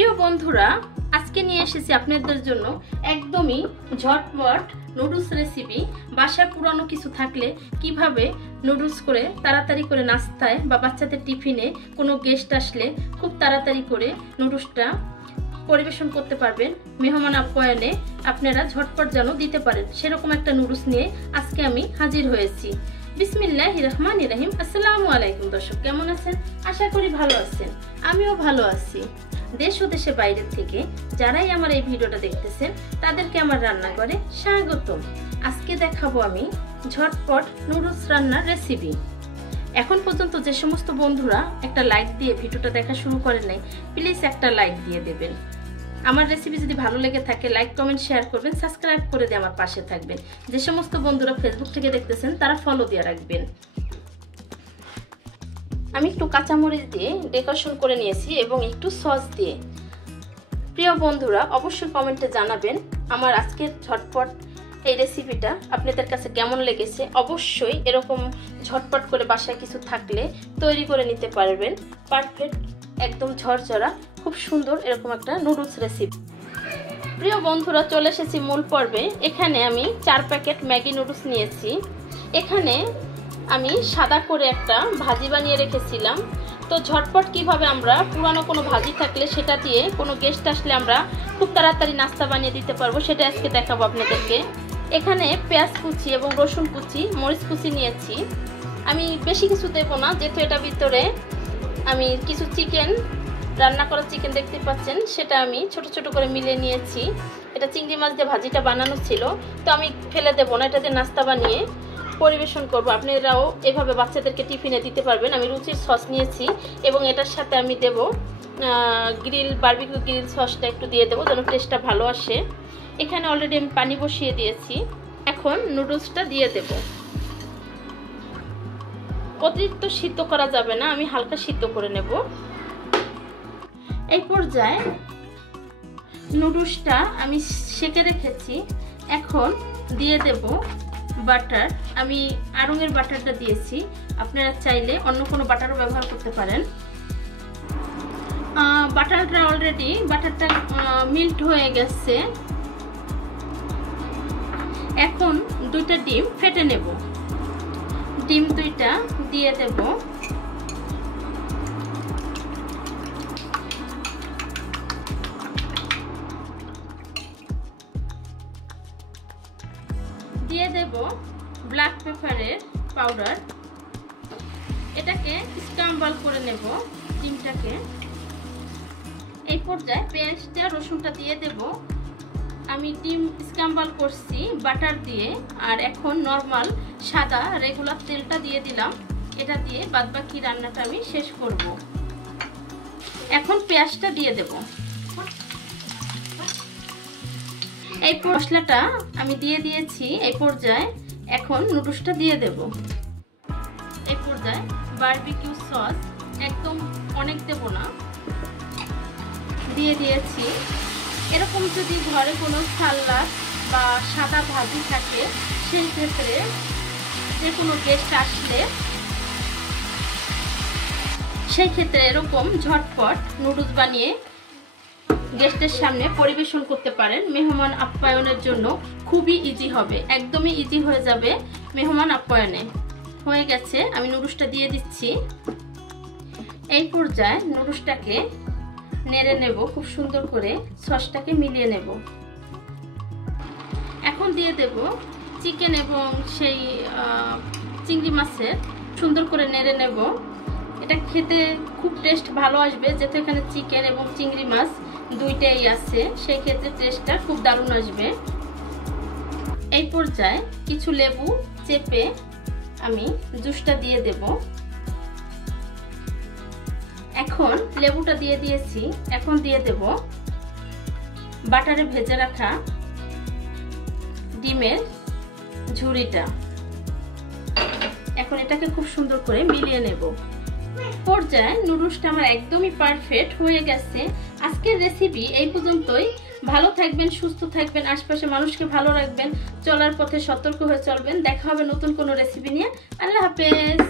প্রিয় বন্ধুরা, আজকে নিয়ে এসেছি আপনাদের জন্য একদমই ঝটপট নুডলস রেসিপি। বাসায় পুরানো কিছু থাকলে কিভাবে নুডলস করে তাড়াতাড়ি করে নাস্তায় বা বাচ্চাদের টিফিনে কোনো গেস্ট আসলে খুব তাড়াতাড়ি করে নুডলসটা পরিবেশন করতে পারবেন, মেহমান আপ্যায়নে আপনারা ঝটপট যেন দিতে পারেন, সেরকম একটা নুডলস নিয়ে আজকে আমি হাজির হয়েছি। বিসমিল্লাহির রহমানির রহিম। আসসালামু আলাইকুম দর্শক, কেমন আছেন? আশা করি ভালো আছেন, আমিও ভালো আছি। দেশ ও দেশের বাইরের থেকে যারাই আমার এই ভিডিওটা দেখতেছেন তাদেরকে আমার রান্নাঘরে স্বাগতম। আজকে দেখাবো আমি ঝটপট নুডলস রান্নার রেসিপি। এখন পর্যন্ত যে সমস্ত বন্ধুরা একটা লাইক দিয়ে ভিডিওটা দেখা শুরু করেন নাই, প্লিজ একটা লাইক দিয়ে দেবেন। আমার রেসিপি যদি ভালো লেগে থাকে লাইক কমেন্ট শেয়ার করবেন, সাবস্ক্রাইব করে দিয়ে আমার পাশে থাকবেন। যে সমস্ত বন্ধুরা ফেসবুক থেকে দেখতেছেন তারা ফলো দিয়ে রাখবেন। আমি একটু কাঁচামরিচ দিয়ে ডেকোরেশন করে নিয়েছি এবং একটু সস দিয়ে। প্রিয় বন্ধুরা, অবশ্যই কমেন্টে জানাবেন আমার আজকের ঝটপট এই রেসিপিটা আপনাদের কাছে কেমন লেগেছে। অবশ্যই এরকম ঝটপট করে বাসায় কিছু থাকলে তৈরি করে নিতে পারবেন। পারফেক্ট, একদম ঝরঝরা, খুব সুন্দর এরকম একটা নুডলস রেসিপি। প্রিয় বন্ধুরা, চলে এসেছি মূল পর্বে। এখানে আমি 4 প্যাকেট ম্যাগি নুডলস নিয়েছি। এখানে আমি সাদা করে একটা ভাজি বানিয়ে রেখেছিলাম। তো ঝটপট কিভাবে আমরা পুরানো কোনো ভাজি থাকলে সেটা দিয়ে কোনো গেস্ট আসলে আমরা খুব তাড়াতাড়ি নাস্তা বানিয়ে দিতে পারবো, সেটা আজকে দেখাবো আপনাদেরকে। এখানে পেঁয়াজ কুচি এবং রসুন কুচি, মরিচ কুচি নিয়েছি। আমি বেশি কিছু দেবো না, যেহেতু এটা ভিতরে আমি কিছু চিকেন, রান্না করা চিকেন দেখতে পাচ্ছেন, সেটা আমি ছোট ছোট করে মিলিয়ে নিয়েছি। এটা চিংড়ি মাছ দিয়ে ভাজিটা বানানো ছিল, তো আমি ফেলে দেবো না, এটা দিয়ে নাস্তা বানিয়ে পরিবেশন করবো। আপনারাও এভাবে বাচ্চাদেরকে টিফিনে দিতে পারবেন। আমি রুচির সস নিয়েছি এবং এটার সাথে আমি দেব বারবিকিউ গ্রিল সসটা একটু দিয়ে দেবো যেন টেস্টটা ভালো আসে। এখানে অলরেডি আমি পানি বসিয়ে দিয়েছি। এখন নুডলসটা দিয়ে দেব। অতিরিক্ত সিদ্ধ করা যাবে না, আমি হালকা সিদ্ধ করে নেব। এই পর্যায়ে নুডলসটা আমি সেঁকে রেখেছি। এখন দিয়ে দেব বাটার। আমি আড়ঙের বাটারটা দিয়েছি, আপনারা চাইলে অন্য কোনো বাটারও ব্যবহার করতে পারেন। বাটারটা অলরেডি মিল্ট হয়ে গেছে। এখন 2টা ডিম ফেটে নেব। ডিম 2টা দিয়ে দেব। দিয়ে দেব ব্ল্যাক পেপারের পাউডার। এটাকে স্ক্রাম্বল করে নেব ডিমটাকে। এই পর্যায়ে পেঁয়াজটা রসুনটা দিয়ে দেব। আমি ডিম স্ক্রাম্বল করছি বাটার দিয়ে, আর এখন নর্মাল সাদা রেগুলার তেলটা দিয়ে দিলাম। এটা দিয়ে বাদবাকি রান্নাটা আমি শেষ করব। এখন পেঁয়াজটা দিয়ে দেব। এই মশলাটা আমি দিয়ে দিয়েছি। এই পর্যায়ে এখন নুডলসটা দিয়ে দেব। এই পর্যায়ে বারবিকিউ সস একদম অনেক দেব না, দিয়ে দিয়েছি। এরকম যদি ঘরে কোনো সালাদ বা সাদা ভাজি থাকে, সেই ক্ষেত্রে যে কোনো গেস্ট আসলে সেই ক্ষেত্রে এরকম ঝটপট নুডলস বানিয়ে গেস্টের সামনে পরিবেশন করতে পারেন। মেহমান আপ্যায়নের জন্য খুবই ইজি হবে, একদমই ইজি হয়ে যাবে মেহমান আপ্যায়নে। হয়ে গেছে, আমি নুডলসটা দিয়ে দিচ্ছি। এই পর্যায়ে নুডলসটাকে নেড়ে নেব খুব সুন্দর করে, সসটাকে মিলিয়ে নেব। এখন দিয়ে দেব চিকেন এবং সেই চিংড়ি মাছের, সুন্দর করে নেড়ে নেব। এটা খেতে খুব টেস্ট ভালো আসবে, যেহেতু এখানে চিকেন এবং চিংড়ি মাছ 2টাই আছে, সেই ক্ষেত্রে টেস্টটা খুব দারুণ আসবে। এই পর্যায়ে কিছু লেবু চেপে আমি জুসটা দিয়ে দেব। এখন লেবুটা দিয়ে দিয়েছি। এখন দিয়ে দেব বাটারে ভেজে রাখা ডিমের ঝুড়িটা। এখন এটাকে খুব সুন্দর করে মিলিয়ে নেব। পর্যায়ে নুডলসটা আমার একদমই পারফেক্ট হয়ে গেছে। আজকের রেসিপি এই পর্যন্তই। ভালো থাকবেন, সুস্থ থাকবেন, আশপাশে মানুষকে ভালো রাখবেন, চলার পথে সতর্ক হয়ে চলবেন। দেখা হবে নতুন কোনো রেসিপি নিয়ে। আল্লাহ হাফেজ।